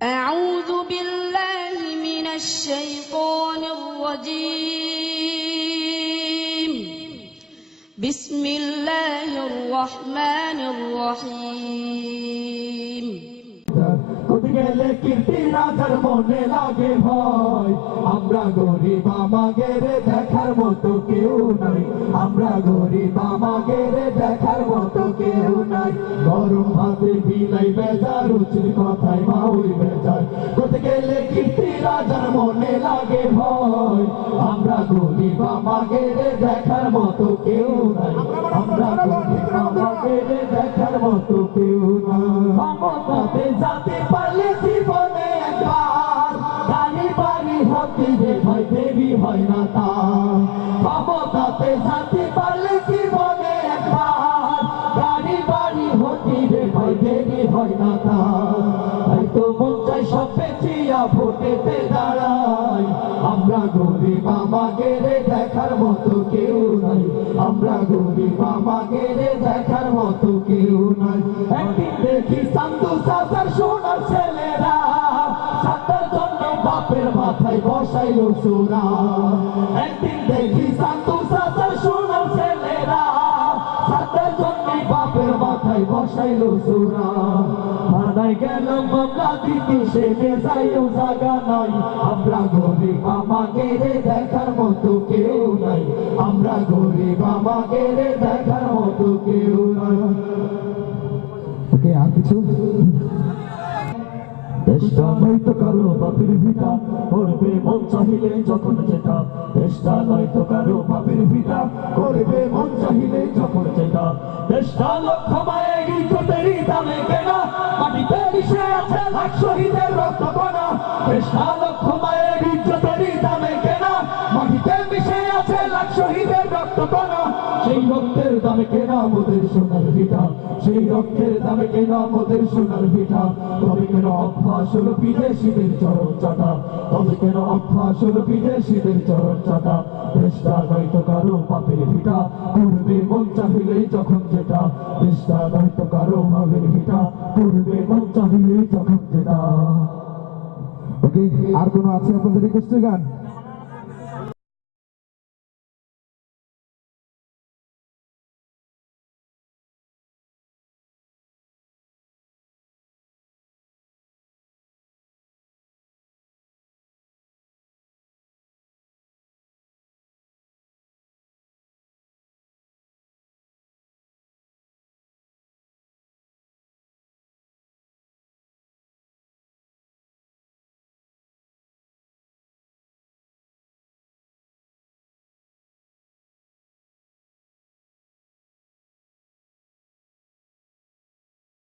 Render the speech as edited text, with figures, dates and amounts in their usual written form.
أعوذ بالله من الشيطان الرجيم بسم الله الرحمن الرحيم গেলে কীর্তি রাজার মনে লাগে ভয় আমরা গরিব আমাদের দেখার মতো কেউ নাই আমরা গরিব আমাদের দেখার মতো কেউ নাই গরম ভাতে বিলাই বেজার রুচির কথায় মা ওই বেজার করতে গেলে কীর্তি রাজার মনে লাগে ভয় আমরা গরিব আমাদের দেখার মতো কেউ নাই আমরা গরিব আমাদের দেখার মতো কেউ নাই ক্ষমতাতে যাতে পারলে জীবনে একবার গাড়ি বাড়ি হতে যে ভয় দেবী হয় না তার ক্ষমতাতে যাতে পারলে জীবনে একবার গাড়ি বাড়ি হতে যে ভয় দেবী হয় না তার হয়তো মন চাই সব পেঁচিয়া ভোটেতে দাঁড়াই আমরা গরিব আমাদের দেখার মতো কেউ নাই আমরা গরিব আমাদের দেখার মতো কেউ নাই একদিন দেখি সান্দু সাসার সোনার ছেলেরা সাতার জন্য বাপের মাথায় বসাইল সোনা একদিন দেখি সান্দু সাসার সোনার ছেলেরা সাতার জন্য বাপের মাথায় বসাইল সোনা থানায় গেলাম মামলা দিতে সেনে যাইও জায়গা নাই আমরা গরিব আমাদের দেখার মতো কেউ নাই আমরা গরিব আমাদের দেখার মতো কেউ নাই ওকে আর কিছু দেশটা নয়তো কারো বাপের ভিটা করবে মন চাহিলে যখন যেটা দেশটা নয়তো কারো বাপের ভিটা করবে মন চাহিলে যখন যেটা দেশটা লক্ষ মায়ের ইজ্জতেরই দামে কেনা মাটিতে মিশে আছে লাখ শহীদের রক্ত কণা দেশটা লক্ষ মায়ের ইজ্জতেরই দামে কেনা মাটিতে মিশে আছে লাখ শহীদের রক্ত কণা সেই রক্তের দামে কেনা মোদের সোনার ভিটা সেই রক্তের দামে কেনা মোদের সোনার ভিটা তবে কেন অভ্যাস হলো বিদেশিদের চরণ চাটা তবে কেন অভ্যাস হলো বিদেশিদের চরণ চাটা দেশটা নয়তো কারো বাপের ভিটা করবে মন চাহিলেই যখন যেটা দেশটা নয়তো কারো বাপের ভিটা করবে মন চাহিলেই যখন যেটা ওকে আর কোনো আছে আপনাদের রিকোয়েস্টের গান